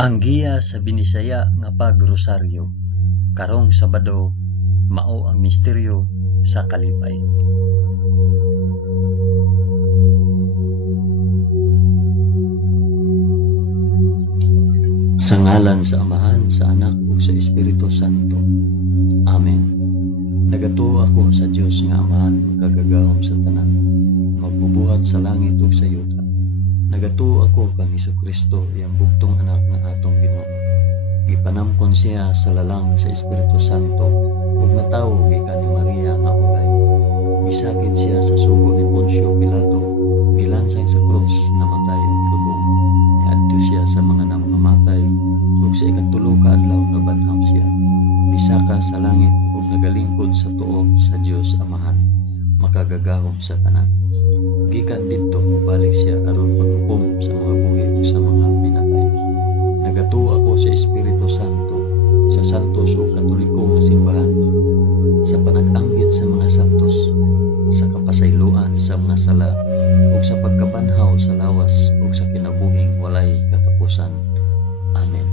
Ang giya sa Binisaya nga pagrosaryo, karong Sabado, mao ang misteryo sa kalipay. Sa ngalan sa Amahan, sa Anak, ug sa Espiritu Santo. Amen. Nagatuo ako sa Dios nga Amahan, magkagagahom sa tanan, magbubuhat sa langit ug sa yuta. Nagatuo ako kang Hesukristo, iyang bugtong anak nga atong Ginoo. Gipanamkon siya sa lalang sa Espiritu Santo, ug natawo gikan ni Maria nga ulay. Gisakit siya sa sugo ni Poncio Pilato, gilansay sa krus, namatay ug lubong. Niadto siya sa mga namamatay, ug sa ikatulo ka adlaw nabanhaw siya. Misaka sa langit ug nagalingkod sa tuo sa Dios Amahan, makagagahom sa tanan. Gikan didto mubalik siya aron maghukom sa mga buhi ug sa mga pinatay. Nagatuo ako sa Espiritu Santo, sa santos ug katoliko nga simbahan, sa panag-anggit sa mga santos, sa kapasayloan sa mga sala, ug sa pagkabanhaw sa lawas ug sa kinabuhing walay katapusan. Amen.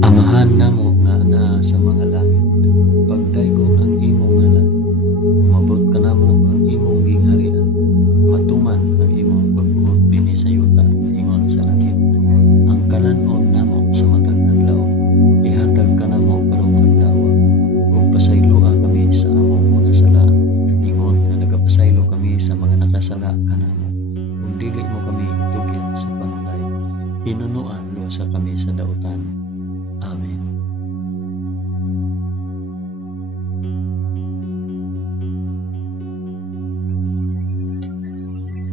Amahan namo nga naa sa mga langit, pagdaygon ang imong ngalan, umabot ka namo ang imong gingharian, matuman ang imong pagbuot dinhi sa yuta, ingon sa langit. Ang kalanon namo sa matag adlaw, ihatag ka namo karong adlaw, ug pasayloa kami sa among mga sala, ingon nga nagapasaylo kami sa mga nakasala kanamo, ug dili mo kami itugyan sa panulay, hinunuan lusa kami sa dautan. Amen.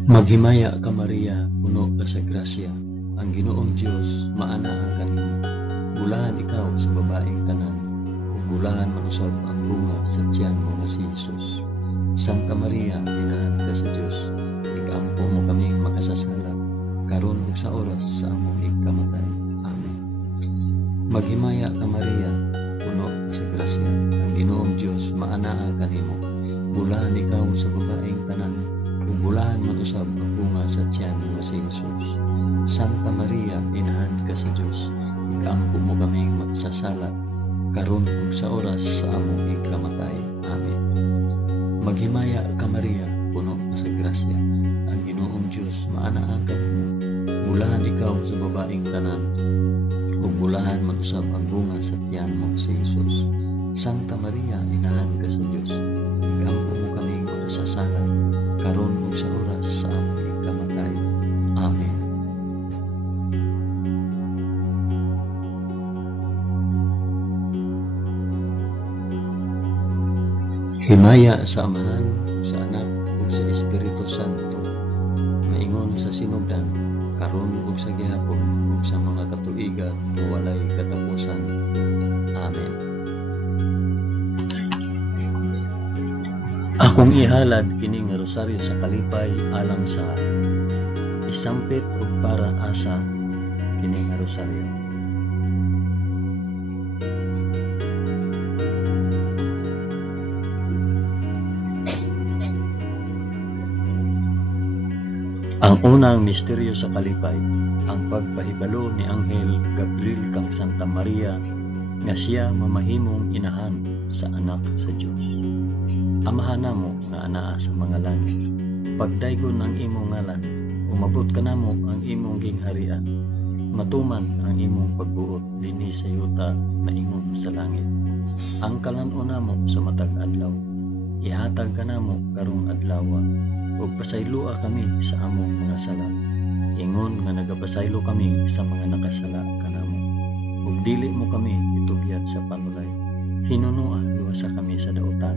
Maghimaya ka Maria, puno ka sa grasya, ang Ginoong Dios maanaa kanimo. Bulahan ikaw sa babaeng tanan, ug bulahan manusab ang bunga sa tiyan mo nga si Jesus. Santa Maria, inahan ka sa Dios, igampo mo kaming makasasala, karon ug sa oras sa among ikamatay. Amen. Maghimaya ka Maria, puno ka sa grasya, ang Ginoong Dios maanaa kanimo. Bulahan ikaw sa babaeng tanan, ug bulahan man usab ang bunga sa tiyan nga si Jesus. Santa Maria, inahan ka sa Dios, igampo mo kaming magsasala, karon ug sa oras sa among ikamatay. Amen. Maghimaya ka Maria, puno ka sa grasya, ang Ginoong Dios maanaa kanimo. Bulahan ikaw sa babaeng tanan, ug bulahan man usab ang bunga sa tiyan mo si Jesus. Santa Maria, inahan ka sa Dios, igampo mo kaming magsasala, karon ug sa oras sa among ikamatay. Amen. Himaya sa Amahan, sa Anak, ug sa Espiritu Santo, maingon sa sinugdan, karon ug sa gihapon, ug sa mga katuigan nga walay katapusan. Amen. Akong ihalad kini nga rosaryo sa kalipay alang sa isampit ug para asa kini nga rosaryo. Ang unang misteryo sa kalipay, ang pagpahibalo ni Anghel Gabriel kang Santa Maria nga siya mamahimong inahan sa anak sa Dios. Amahan namo nga anaa sa mga langit, pagdaygon ang imong ngalan, umabot ka namo ang imong gingharian, matuman ang imong pagbuot dinhi sa yuta na ingon sa langit. Ang kalanon namo sa matag adlaw, ihatag ka namo karong adlaw, ug pasayloa kami sa among mga sala, ingon nga nagapasaylo kami sa mga nakasala kanamo, ug dili mo kami itugyat sa panulay, hinunua luwasa kami sa dautan.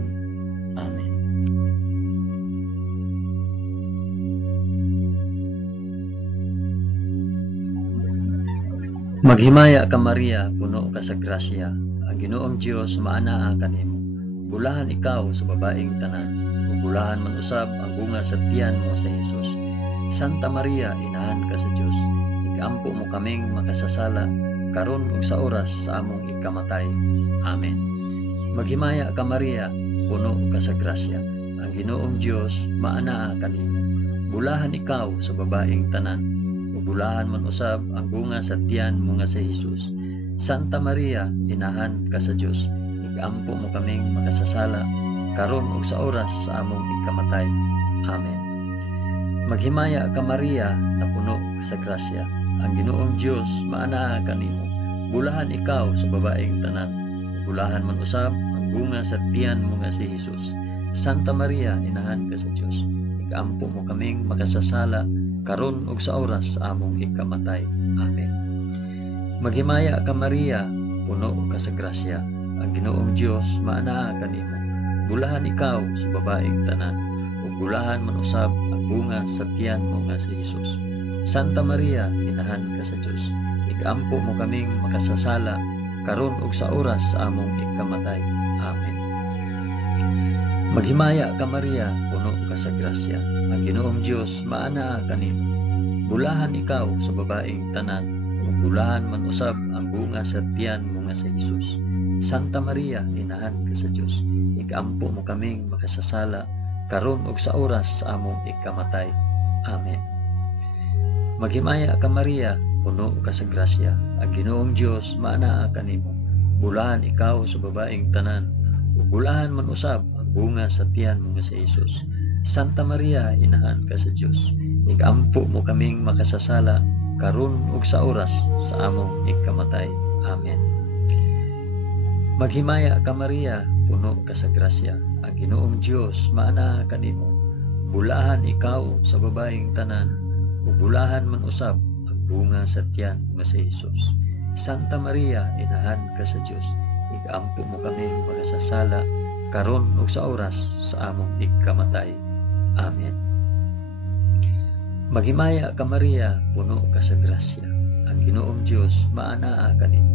Amen. Maghimaya ka Maria, puno ka sa grasya, ang Ginoong Dios maanaa kanimo. Bulahan ikaw sa babaeng tanan, ug bulahan man usab ang bunga sa tiyan mo sa Jesus. Santa Maria, inahan ka sa Dios, igampo mo kaming makasasala, karon ug sa oras sa among ikamatay. Amen. Maghimaya ka Maria, puno ka sa grasya, ang Ginoong Dios maanaa kanimo. Bulahan ikaw sa babaeng tanan, ug bulahan man usab ang bunga sa tiyan mo nga si Hesus. Santa Maria, inahan ka sa Dios, igampo mo kaming makasasala karon ug sa oras sa among ikamatay. Amen. Maghimaya ka Maria, na puno ka sa grasya, ang Ginoong Dios maanaa kanimo. Bulahan ikaw sa babaeng tanan, bulahan man usab ang bunga sa tiyan mo nga si Hesus. Santa Maria, inahan ka sa Dios, igampo mo kaming makasasala karon ug sa oras sa among ikamatay. Amen. Maghimaya ka Maria, puno ka sa grasya, ang Ginoong Dios maanaa kanimo. Bulahan ikaw sa babaeng tanan, ug bulahan man usab ang bunga sa tiyan mo nga si Hesus. Santa Maria, inahan ka sa Dios, igampo mo kaming makasasala karon ug sa oras sa among ikamatay. Amen. Maghimaya ka Maria, puno ka sa grasya, ang Ginoong Dios maanaa kanimo. Bulahan ikaw sa babaeng tanan, ug bulahan man usab ang bunga sa tiyan mo nga si Hesus. Santa Maria, inahan ka sa Dios, igampo mo kaming makasasala karon ug sa oras sa among ikamatay. Amen. Maghimaya ka Maria, puno ka sa grasya, ang Ginoong Dios maanaa kanimo. Bulahan ikaw sa babaeng tanan, ug bulahan man usab ang bunga sa tiyan mo nga si Hesus. Santa Maria, inahan ka sa Dios, igampo mo kaming makasasala karon ug sa oras sa among ikamatay. Amen. Maghimaya ka Maria, puno ka sa grasya, ang Ginoong Dios maanaa kanimo. Bulahan ikaw sa babaeng tanan, ug bulahan man usab ang bunga sa tiyan nga si Hesus. Santa Maria, inahan ka sa Dios, igampo mo kaming makasasala karon ug sa oras sa among ikamatay. Amen. Maghimaya ka Maria, puno ka sa grasya, ang Ginoong Dios maanaa kanimo.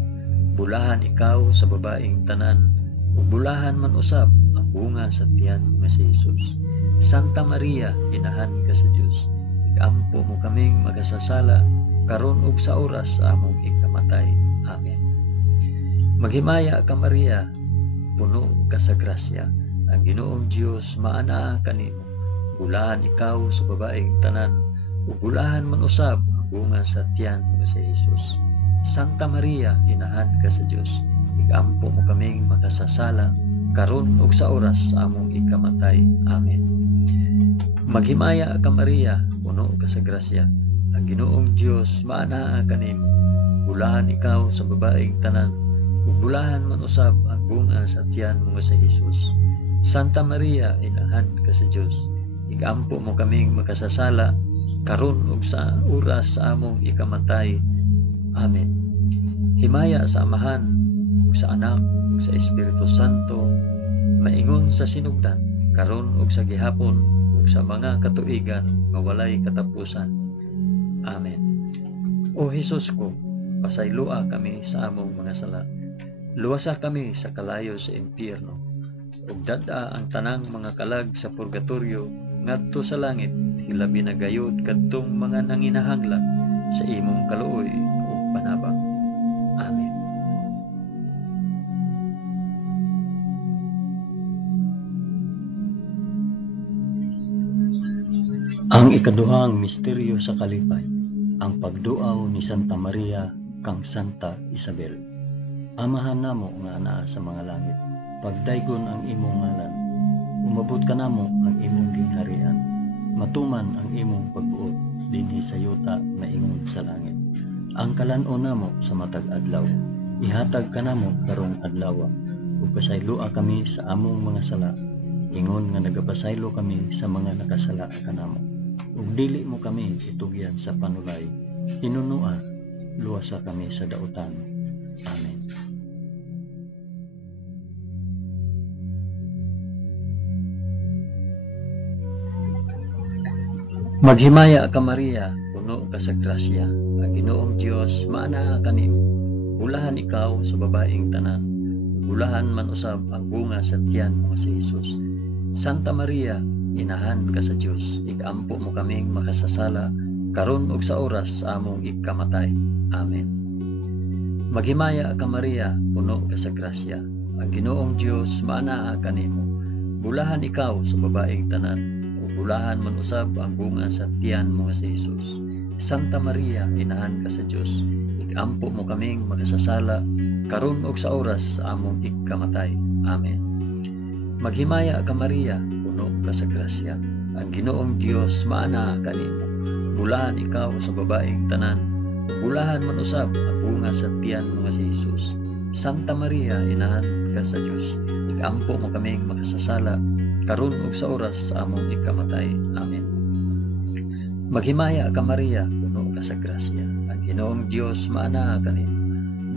Bulahan ikaw sa babaeng tanan, ug bulahan man usab ang bunga sa tiyan mo nga si Hesus. Santa Maria, inahan ka sa Dios, igampo mo kaming makasasala karon ug sa oras sa among ikamatay. Amen. Maghimaya ka Maria, puno ka sa grasya, ang Ginoong Dios maanaa kanimo. Bulahan ikaw sa babaeng tanan, ug bulahan man usab ang bunga sa tiyan mo nga si Hesus. Santa Maria, inahan ka sa Dios, igampo mo kaming makasasala karon ug sa oras sa among ikamatay. Amen. Maghimaya ka Maria, puno ka sa grasya, ang Ginoong Dios maanaa kanimo. Bulahan ikaw sa babaeng tanan, ug bulahan man usab ang bunga sa tiyan mo nga si Hesus. Santa Maria, inahan ka sa Dios, igampo mo kaming makasasala karon ug sa oras sa among ikamatay. Amen. Himaya sa Amahan, ug sa Anak, ug sa Espiritu Santo, maingon sa sinugdan, karon ug sa gihapon, ug sa mga katuigan nga walay katapusan. Amen. O Hesus ko, pasaylua kami sa among mga sala. Luwasa kami sa kalayo sa impyerno, ug dad-a ang tanang mga kalag sa purgatorio ngadto sa langit, hilabi na gayud kadtong mga nanginahanglan sa imong kaluoy ug panabang. Amen. Ang ikaduhang misteryo sa kalipay, ang pagduaw ni Santa Maria kang Santa Isabel. Amahan namo nga anaa sa mga langit, pagdaygon ang imong ngalan, umabot ka namo ang imong gingharian, matuman ang imong pagbuot dinhi sa yuta na ingon sa langit. Ang kalan-on namo sa matag adlaw, ihatag ka namo karong adlaw, ug pasaylua kami sa among mga sala, ingon nga nagapasaylo kami sa mga nakasala kanamo. Ug dili mo kami itugyan sa panulay, hinunua, luwasa kami sa dautan. Amen. Maghimaya ka Maria, puno ka sa grasya, ang Ginoong Dios maanaa kanimo. Bulahan ikaw sa babaeng tanan, bulahan man usab ang bunga sa tiyan mo si Hesus. Santa Maria, inahan ka sa Dios, igampo mo kaming makasasala karon ug sa oras sa among ikamatay. Amen. Maghimaya ka Maria, puno ka sa grasya, ang Ginoong Dios maanaa kanimo. bulahan ikaw sa babaeng tanan, ug bulahan man usab ang bunga sa tiyan mo nga si Jesus. Santa Maria, inahan ka sa Dios, igampo mo kaming makasasala karon ug sa oras sa among ikamatay. Amen. Maghimaya ka Maria, puno ka sa grasya, ang Ginoong Dios maana kanimo. Bulahan ikaw sa babaeng tanan, bulahan man usab ang bunga sa tiyan mo nga si Jesus. Santa Maria, inahan ka sa Dios, igampo mo kaming makasasala karon ug sa oras sa among ikamatay. Amen. Maghimaya ka Maria, puno ka sa grasya, ang Ginoong Dios maana kanimo.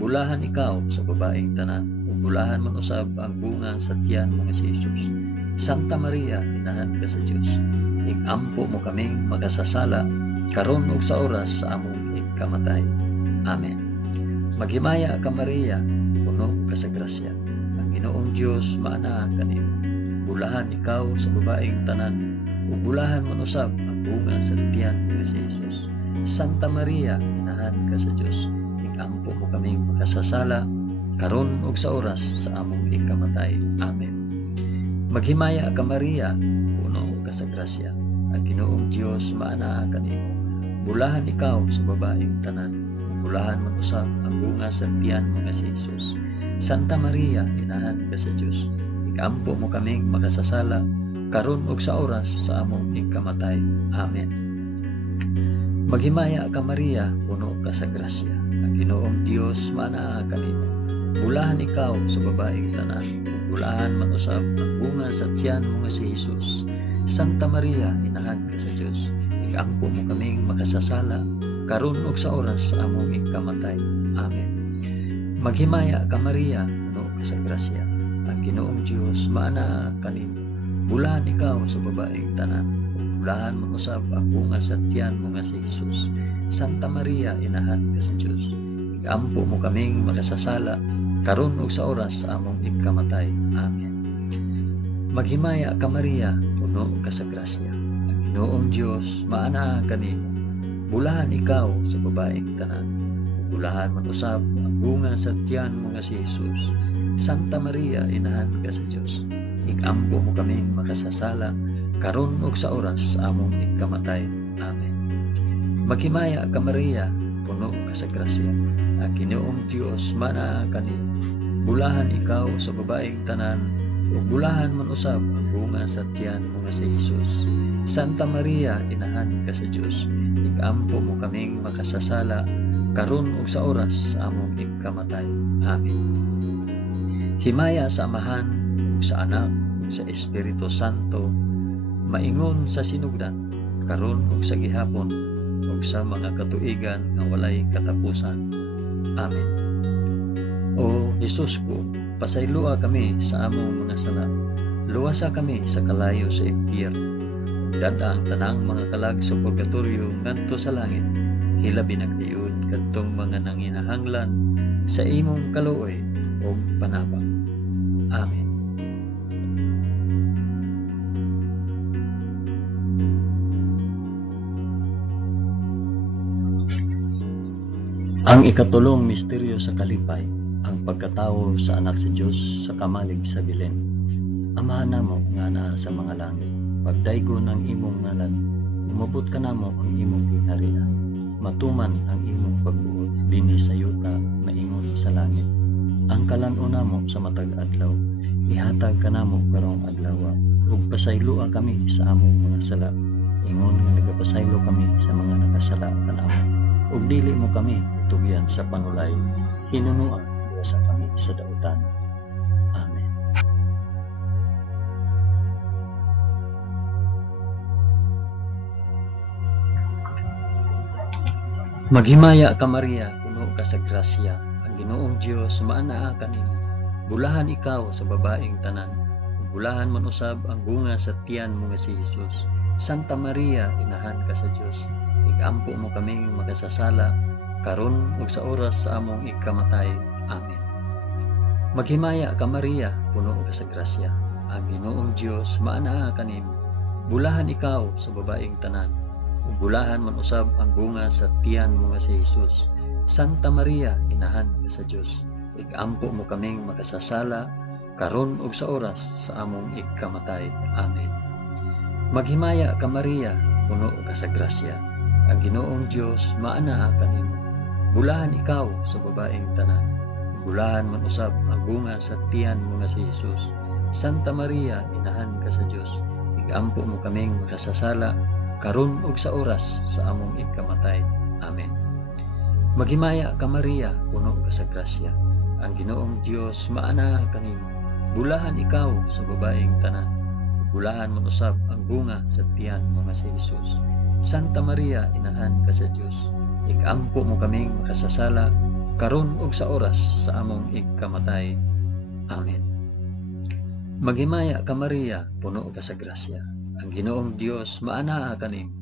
Bulahan ikaw sa babaeng tanan, ug bulahan man usab ang bunga sa tiyan mo nga si Jesus. Santa Maria, inahan ka sa Dios, igampo mo kaming makasasala karon ug sa oras sa among ikamatay. Amen. Maghimaya ka Maria, puno ka sa grasya, ang Ginoong Dios maana kanimo. Bulahan ikaw sa babaeng tanan, ug bulahan man usab ang bunga sa tiyan mo nga si Jesus. Santa Maria, inahan ka sa Dios, igampo mo kaming makasasala karon ug sa oras sa among ikamatay. Amen. Maghimaya ka Maria, puno ka sa grasya, ang Ginoong Dios maana kanimo. Bulahan ikaw sa babaeng tanan, bulahan man usab ang bunga sa tiyan mo nga si Jesus. Santa Maria, inahan ka sa Dios, igampo mo kaming makasasala karon ug sa oras sa among ikamatay. Amen. Maghimaya ka Maria, puno ka sa grasya, ang Ginoong Dios maana kanimo. Bulahan ikaw sa babaeng tanan, bulahan man usab ang bunga sa tiyan mo nga si Jesus. Santa Maria, inahan ka sa Dios, igampo mo kaming makasasala karon ug sa oras sa among ikamatay. Amen. Maghimaya ka Maria, puno ka sa grasya, ang Ginoong Dios maana kanimo. Bulahan ikaw sa babaeng tanan, bulahan man usab ang bunga sa tiyan mo nga si Jesus. Santa Maria, inahan ka sa Dios, igampo mo kaming makasasala karon ug sa oras sa among ikamatay. Amen. Maghimaya ka Maria, puno ka sa grasya, ang Ginoong Dios maana kanimo. Bulahan ikaw sa babaeng tanan, bulahan man usab ang bunga sa tiyan mo nga si Jesus. Santa Maria, inahan ka sa Dios, igampo mo kaming makasasala karon ug sa oras sa among ikamatay. Amen. Maghimaya ka Maria, puno ka sa grasya, ang Ginoong Dios maana kanimo. Bulahan ikaw sa babaeng tanan, ug bulahan man usab ang bunga sa tiyan mo nga si Jesus. Santa Maria, inahan ka sa Dios, igampo mo kaming makasasala karon ug sa oras sa among ikamatay. Amen. Himaya sa Amahan ug sa Anak ug sa Espiritu Santo, maingon sa sinugdan karon ug sa gihapon ug sa mga katuigan nga walay katapusan. Amen. O Jesus ko, pasaylua kami sa among mga sala, luwasa kami sa kalayo sa impyerno, ug dada ang tanang mga kalag sa purgatorio ngadto sa langit, hilabi na kayod kadtong mga nanginahanglan sa imong kaluoy ug panabang. Amen. Ang ikatulong misteryo sa kalipay, ang pagkatawo sa anak sa Dios sa kamalig sa Belen. Amahan namo nga naa sa mga langit, pagdaygon ang imong ngalan, umabot ka namo ang imong gingharian, matuman ang imong pagbuot dinhi sa yuta maingon sa langit. Ang kalan-o namo sa matag adlaw, ihatag ka namo karong adlaw, ug pasayloa kami sa among mga sala, ingon nga nagapasaylo kami sa mga nakasala kanamo, ug dili mo kami tugyan sa panulay, hinunuan sa kami sa dautan. Amen. Maghimaya ka Maria, puno ka sa grasya, ang Ginoong Dios maanaa kanimo. Bulahan ikaw sa babaeng tanan, bulahan man usab ang bunga sa tiyan mo nga si Jesus. Santa Maria, inahan ka sa Dios, igampo mo kaming makasasala karon ug sa oras sa among ikamatay. Amen. Maghimaya ka Maria, puno ka sa grasya, ang Ginoong Dios maanaa kanimo. Bulahan ikaw sa babaeng tanan, ug bulahan man usab ang bunga sa tiyan mo nga si Jesus. Santa Maria, inahan ka sa Dios, igampo mo kaming makasasala karon ug sa oras sa among ikamatay. Amen. Maghimaya ka Maria, puno ka sa grasya. Ang Ginoong Dios maanaa kanimo. Bulahan ikaw sa babaeng tanan. Bulahan man usab ang bunga sa tiyan mo nga si Jesus. Santa Maria, inahan ka sa Dios. Igampo mo kaming makasasala karon ug sa oras sa among ikamatay. Amen. Maghimaya ka Maria, puno ka sa grasya. Ang Ginoong Dios maanaa kanimo. Bulahan ikaw sa babaeng tanan. Bulahan man usab ang bunga sa tiyan mo nga si Jesus. Santa Maria, inahan ka sa Dios. Igampo mo kaming makasasala karon ug sa oras sa among ikamatay. Amen. Maghimaya ka Maria, puno ka sa grasya. Ang Ginoong Dios maanaa kanimo.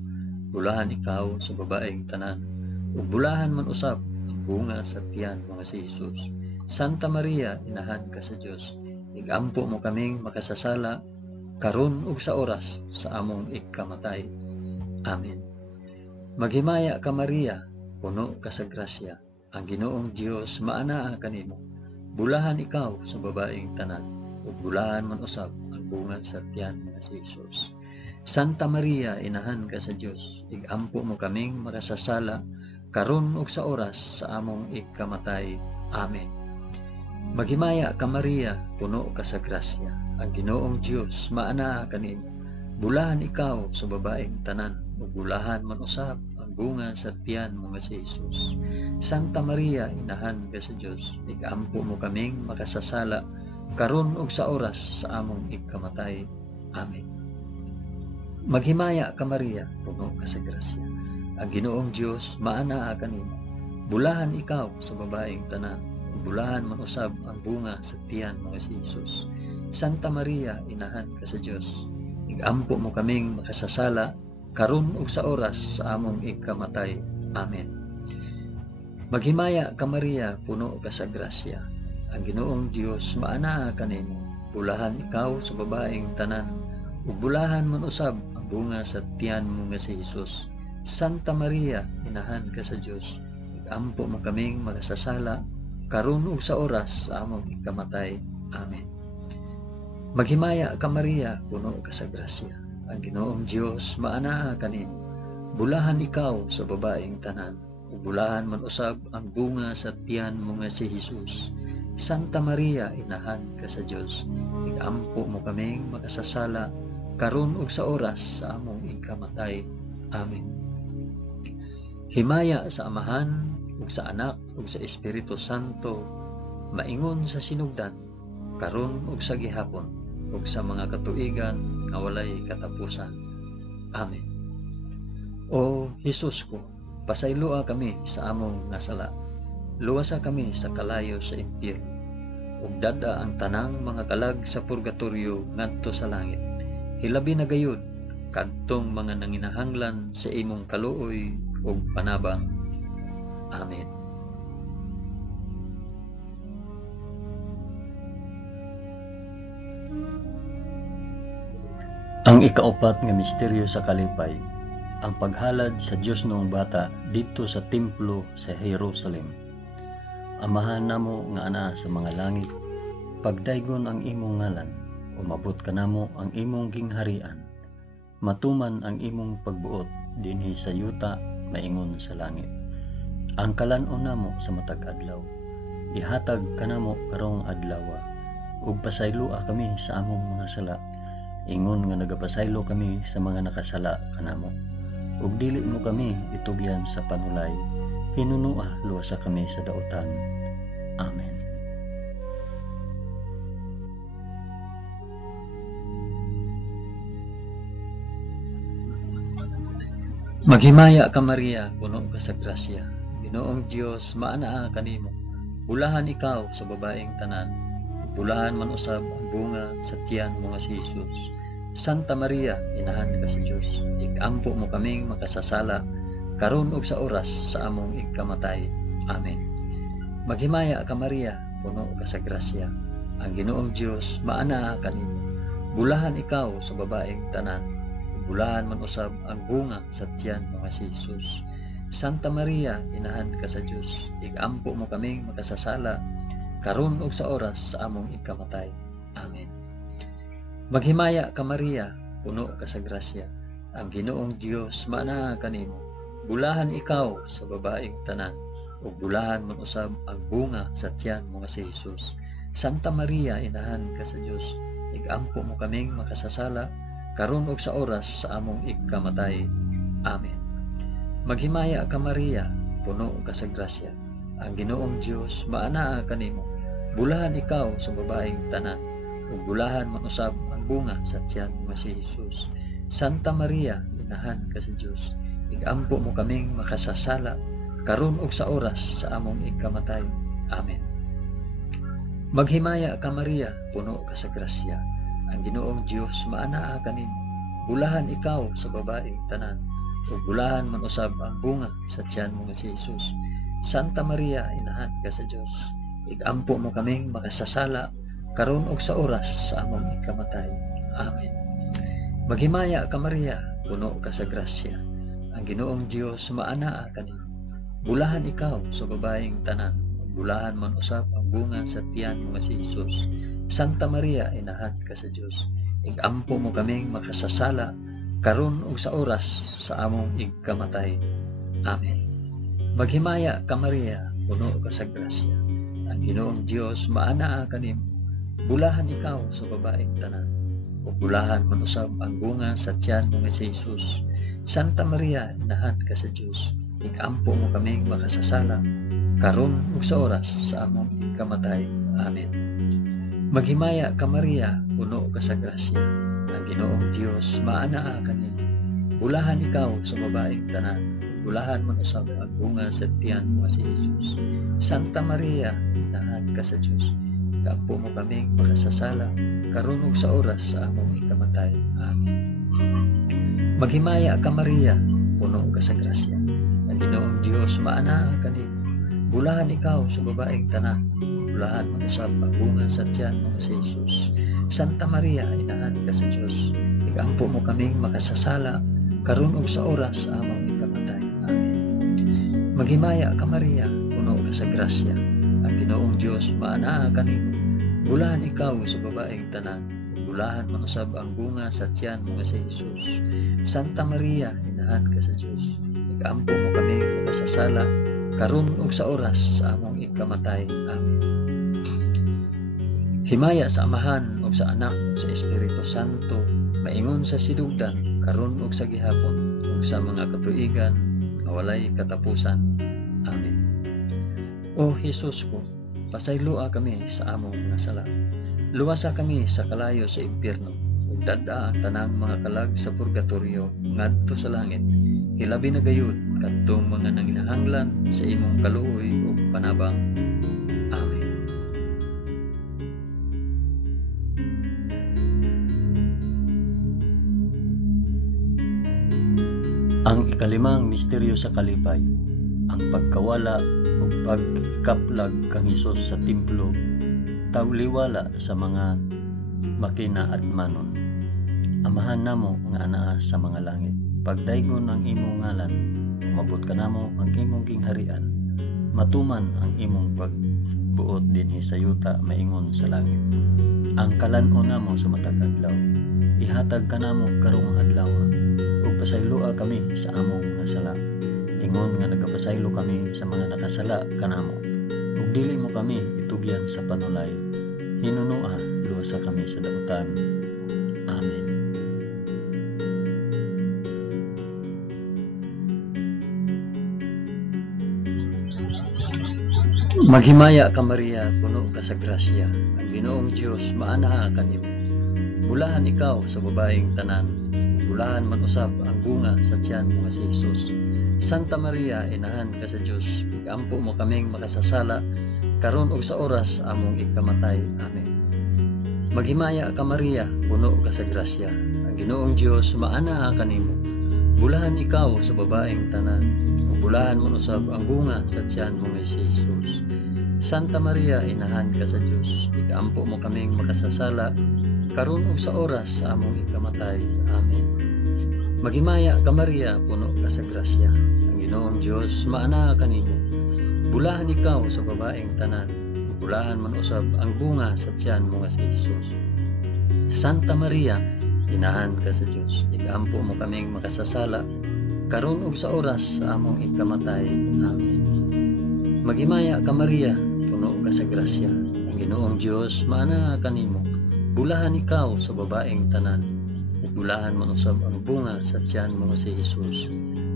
Bulahan ikaw sa babaeng tanan. Ug bulahan man usab ang bunga sa tiyan mo nga si Jesus. Santa Maria, inahan ka sa Dios. Igampo mo kaming makasasala karon ug sa oras sa among ikamatay. Amen. Maghimaya ka Maria, puno ka sa grasya. Ang Ginoong Dios maanaa kanimo. Bulahan ikaw sa babaeng tanan. Ug bulahan man usab ang bunga sa tiyan nga si Jesus. Santa Maria, inahan ka sa Dios. Igampo mo kaming makasasala karon ug sa oras sa among ikamatay. Amen. Maghimaya ka Maria, puno ka sa grasya. Ang Ginoong Dios maanaa kanimo. Bulahan ikaw sa babaeng tanan. Ug bulahan man usab ang bunga sa tiyan mo nga si Jesus. Santa Maria, inahan ka sa Dios. Igampo mo kaming makasasala karon ug sa oras sa among ikamatay. Amen. Maghimaya ka Maria, puno ka sa grasya. Ang Ginoong Dios maanaa kanimo. Bulahan ikaw sa babaeng tanan. Ug bulahan man usab ang bunga sa tiyan mo nga si Jesus. Santa Maria, inahan ka sa Dios. Igampo mo kaming makasasala karon ug sa oras sa among ikamatay. Amen. Maghimaya ka Maria, puno ka sa grasya. Ang Ginoong Dios maanaa kanimo. Bulahan ikaw sa babaeng tanan. Ug bulahan man usab ang bunga sa tiyan mo nga si Jesus. Santa Maria, inahan ka sa Dios. Igampo mo kaming makasasala karon ug sa oras sa among ikamatay. Amen. Maghimaya ka Maria, puno ka sa grasya. Ang Ginoong Dios maanaa kanimo. Bulahan ikaw sa babaeng tanan. Ug bulahan man usab ang bunga sa tiyan mo nga si Jesus. Santa Maria, inahan ka sa Dios. Igampo mo kaming makasasala karon ug sa oras sa among ikamatay. Amen. Himaya sa Amahan ug sa Anak ug sa Espiritu Santo, maingon sa sinugdan, karon ug sa gihapon, ug sa mga katuigan nga walay katapusan. Amen. O Hesus ko, pasayloa kami sa among nasala. Luwasa kami sa kalayo sa impyerno. Ug dada ang tanang mga kalag sa purgatorio ngadto sa langit. Hilabi na gayud kadtong mga nanginahanglan sa imong kaluoy ug panabang. Amen. Ang ikaapat nga misteryo sa kalipay, ang paghalad sa Dios noong bata dito sa templo sa Jerusalem. Amahan namo nga ana sa mga langit, pagdaygon ang imong ngalan, umabot ka namo ang imong gingharian. Matuman ang imong pagbuot dinhi sa yuta maingon sa langit. Ang kalan-on namo sa matag adlaw, ihatag kanamo karong adlawa, ug pasayloa kami sa among mga sala. Ingon nga nagapasaylo kami sa mga nakasala kanamo. Ug dili mo kami itugyan sa panulay, hinunua luwasa kami sa daotan. Amen. Maghimaya ka Maria, puno ka sa grasya. Ginoong Dios maanaa kanimo. Bulahan ikaw sa babaeng tanan. Bulahan man usab ang bunga sa tiyan mo nga si Jesus. Santa Maria, inahan ka sa Dios. Igampo mo kaming makasasala karon ug sa oras sa among ikamatay. Amen. Maghimaya ka Maria, puno ka sa grasya. Ang Ginoong Dios maanaa kanimo. Bulahan ikaw sa babaeng tanan. Bulahan man usab ang bunga sa tiyan mo nga si Jesus. Santa Maria, inahan ka sa Dios. Igampo mo kaming makasasala karon ug sa oras sa among ikamatay. Amen. Maghimaya ka Maria, puno ka sa grasya. Ang Ginoong Dios maanaa kanimo. Bulahan ikaw sa babaeng tanan, ug bulahan man usab ang bunga sa tiyan mo nga si Jesus. Santa Maria, inahan ka sa Dios, igampo mo kaming makasasala karon ug sa oras sa among ikamatay. Amen. Maghimaya ka Maria, puno ka sa grasya. Ang Ginoong Dios maanaa kanimo. Bulahan ikaw sa babaeng tanan, ug bulahan man usab ang bunga sa tiyan mo nga si Jesus. Santa Maria, inahan ka sa Dios, igampo mo kaming makasasala karon ug sa oras sa among ikamatay. Amen. Maghimaya ka Maria, puno ka sa grasya. Ang Ginoong Dios maanaa kanimo. Bulahan ikaw sa babaeng tanan, ug bulahan man usab ang bunga sa tiyan mo nga si Jesus. Santa Maria, inahan ka sa Dios, igampo mo kaming makasasala karon ug sa oras sa among ikamatay. Amen. Maghimaya ka Maria, puno ka sa grasya. Ang Ginoong Dios maanaa kanimo. Bulahan ikaw sa babaeng tanan, bulahan man usab ang bunga sa tiyan mo nga si Jesus. Santa Maria, inahan ka sa Dios, igampo mo kaming makasasala karon ug sa oras sa among ikamatay. Amen. Maghimaya ka Maria, puno ka sa grasya. Ang Ginoong Dios maanaa kanimo. Bulahan ikaw sa babaeng tanan, ug bulahan man usab ang bunga sa tiyan mo nga si Jesus. Santa Maria, inahan ka sa Dios, igampo mo kaming makasasala karon ug sa oras sa among ikamatay. Amen. Maghimaya ka Maria, puno ka sa grasya. Ang Ginoong Dios maanaa kanimo. Bulahan ikaw sa babaeng tanan, bulahan man usab ang bunga sa tiyan mo si Jesus. Santa Maria, inahan ka sa Dios, igampo mo kaming makasasala karon ug sa oras sa among ikamatay. Amen. Maghimaya ka Maria, puno ka sa grasya. Ang Ginoong Dios maanaa kanimo. Bulahan ikaw sa babaeng tanan, bulahan man usab ang bunga sa tiyan mo si Jesus. Santa Maria, inahan ka sa Dios, igampo mo kaming makasasala karon ug sa oras sa among ikamatay. Amen. Maghimaya ka Maria, puno ka sa grasya. Ang Ginoong Dios maanaa kanimo. Bulahan ikaw sa babaeng tanan, bulahan man usab ang bunga sa tiyan mo si Jesus. Santa Maria, inahan ka sa Dios, igampo mo kaming makasasala karon ug sa oras sa among ikamatay. Amen. Himaya sa Amahan ug sa Anak ug sa Espiritu Santo, maingon sa sidugdan karon ug sa gihapon ug sa mga katuigan nga walay katapusan. Amen. O Jesus ko, pasayloa kami sa among mga sala. Luwasa kami sa kalayo sa impyerno, ug dad-a ang tanang mga kalag sa purgatorio ngadto sa langit. Hilabi na gayud kadtong mga nanginahanglan sa imong kaluoy ug panabang. Amen. Ang ikalimang misteryo sa kalipay, ang pagkawala ug pagkaplag kang Hesus sa templo, tawliwala sa mga makina at manon. Amahan namo nga anaa sa mga langit, pagdaygon ang imong ngalan, umabot ka namo ang imong gingharian, matuman ang imong pagbuot dinhi sa yuta maingon sa langit. Ang kalan-on namo sa matag adlaw, ihatag ka namo karong adlaw, ug pasayloa kami sa among mga sala. Ingon nga nagapasaylo kami sa mga nakasala kanamo, ug dili mo kami itugyan sa panulay. Hinunoa, luwasa kami sa dautan. Amen. Maghimaya ka Maria, puno ka sa grasya. Ang Ginoong Dios maanaa kanimo. Bulahan ikaw sa babaeng tanan, bulahan man usab ang bunga sa tiyan mo si Jesus. Santa Maria, inahan ka sa Dios, igampo mo kaming makasasala karon ug sa oras among ikamatay. Amen. Maghimaya ka Maria, puno ka sa grasya. Ang Ginoong Dios maanaa kanimo. Bulahan ikaw sa babaeng tanan, bulahan mo usab ang bunga sa tiyan mo si Jesus. Santa Maria, inahan ka sa Dios, igampo mo kaming makasasala karon ug sa oras sa among ikamatay. Amen. Maghimaya ka Maria, puno ka sa grasya. Ang Ginoong Dios maanaa kanimo. Bulahan ikaw sa babaeng tanan, bulahan man usab ang bunga sa tiyan mo nga si Jesus. Santa Maria, inahan ka sa Dios, igampo mo kaming makasasala karon ug sa oras sa among ikamatay. Amen. Maghimaya ka Maria, puno ka sa grasya, ang Ginoong Dios maana kanimo. Bulahan ikaw sa babaeng tanan, ug bulahan man usab ang bunga sa tiyan mo nga si Jesus.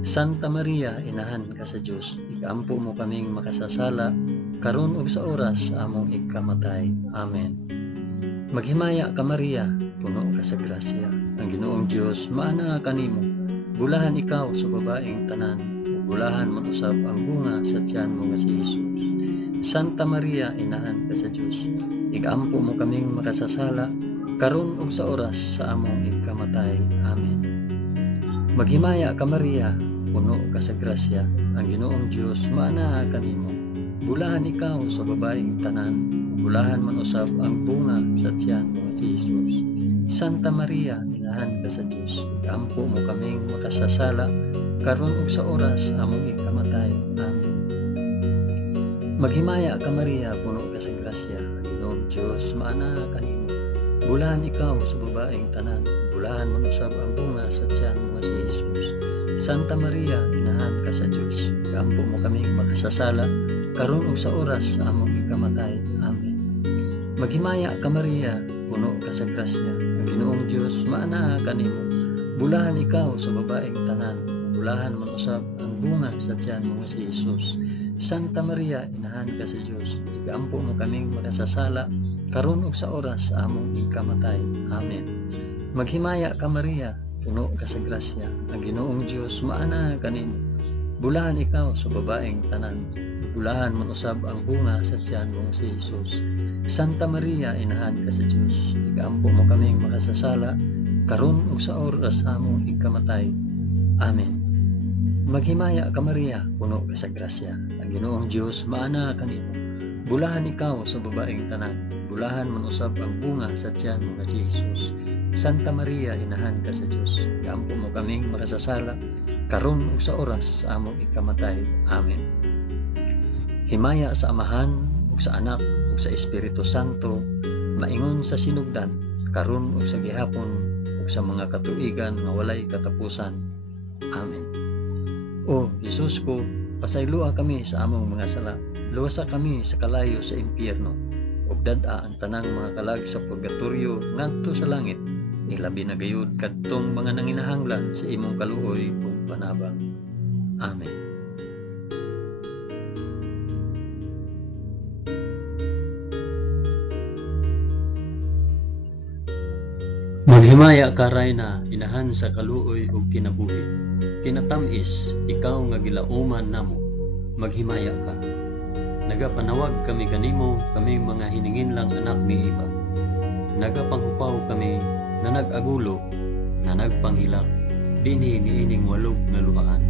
Santa Maria, inahan ka sa Dios, igampo mo kaming makasasala karon ug sa oras sa among ikamatay. Amen. Maghimaya ka Maria, puno ka sa grasya, ang Ginoong Dios maana kanimo. Bulahan ikaw sa babaeng tanan, ug bulahan man usab ang bunga sa tiyan mo nga si Jesus. Santa Maria, inahan ka sa Dios, igampo mo kaming makasasala karon ug sa oras sa among ikamatay. Amen. Maghimaya ka Maria, puno ka sa grasya, ang Ginoong Dios maana kanimo. Bulahan ikaw sa babaeng tanan, bulahan man usab ang bunga sa tiyan mo si Jesus. Santa Maria, inahan ka sa Dios, igampo mo kaming makasasala karon ug sa oras sa among ikamatay. Amen. Maghimaya ka Maria, puno ka sa grasya, ang Ginoong Dios maana kanimo. Bulahan ikaw sa babaeng tanan, bulahan man usab ang bunga sa tiyan mo si Jesus. Santa Maria, inahan ka sa Dios, igampo mo kaming makasasala karon ug sa oras sa among ikamatay. Amen. Maghimaya ka Maria, puno ka sa grasya, ang Ginoong Dios maana kanimo. Bulahan ikaw sa babaeng tanan, bulahan man usab ang bunga sa tiyan mo si Jesus. Santa Maria, inahan ka sa Dios, igampo mo kaming makasasala karon ug sa oras sa among ikamatay. Amen. Maghimaya ka Maria, puno ka sa grasya, ang Ginoong Dios maana kanimo. Bulahan ikaw sa babaeng tanan, bulahan man usab ang bunga sa tiyan mo si Jesus. Santa Maria, inahan ka sa Dios, igampo mo kaming makasasala karon ug sa oras sa among ikamatay. Amen. Maghimaya ka Maria, puno ka sa grasya, ang Ginoong Dios maana kanimo. Bulahan ikaw sa babaeng tanan, bulahan man usab ang bunga sa tiyan mo si Jesus. Santa Maria, inahan ka sa Dios, igampo mo kaming makasasala karon ug sa oras sa among ikamatay. Amen. Himaya sa Amahan ug sa Anak ug sa Espiritu Santo, maingon sa sinugdan karon ug sa gihapon ug sa mga katuigan nga walay katapusan. Amen. O Jesus ko, pasaylua kami sa among mga sala, luwasa kami sa kalayo sa impyerno, ug dad-a ang tanang mga kalag sa purgatorio ngadto sa langit, ilabi na gayud kadtong mga nanginahanglan sa imong kaluoy ug panabang. Amen. Maghimaya ka Rayna, inahan sa kaluoy ug kinabuhi. Kinatamis, ikaw nga gilauman namo, maghimaya ka. Nagapanawag kami kanimo, kami mga hiningin lang anak ni Eva. Nagapanghupaw kami, na nag-agulo, na nagpanghilak, dinhi niining walog nga luhaan.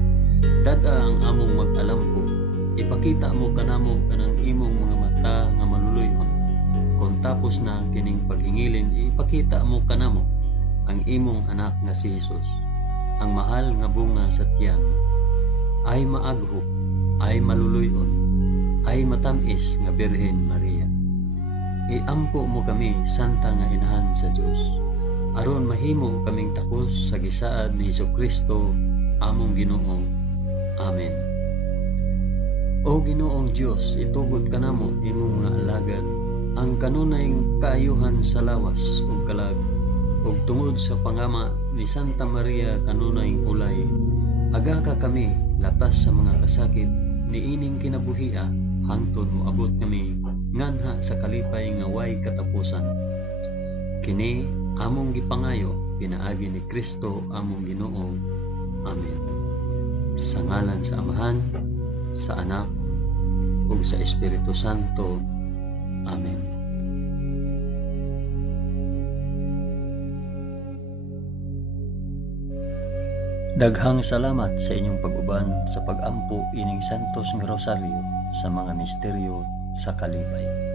Dada ang among mag-alampo, ipakita mo kanamo kanang imong mga mata nga maluluyon. Kung tapos na kining paghingilin, ipakita mo kanamo ang imong anak nga si Jesus, ang mahal nga bunga sa tiyan. Ay maaghop, ay maluluyon, ay matamis nga Birhen Maria. Iampo mo kami, santa nga inahan sa Dios, aron mahimo kaming takos sa gisaad ni Jesucristo among Ginoo. Amen. O Ginoong Dios, itugod kanamo imong mga alagad ang kanunayng kaayuhan sa lawas ug kalag, ug tungod sa pangama ni Santa Maria kanunayng ulay, aga ka kami latas sa mga kasakit niining kinabuhia, hangtod mo abot kami nganha sa kalipay nga way katapusan. Kini among gipangayo pinaagi ni Kristo among Ginoo. Amen. Sa ngalan sa Amahan, sa Anak, ug sa Espiritu Santo. Amen. Daghang salamat sa inyong pag-uban sa pag-ampo ining Santos nga Rosario sa mga misteryo sa kalipay.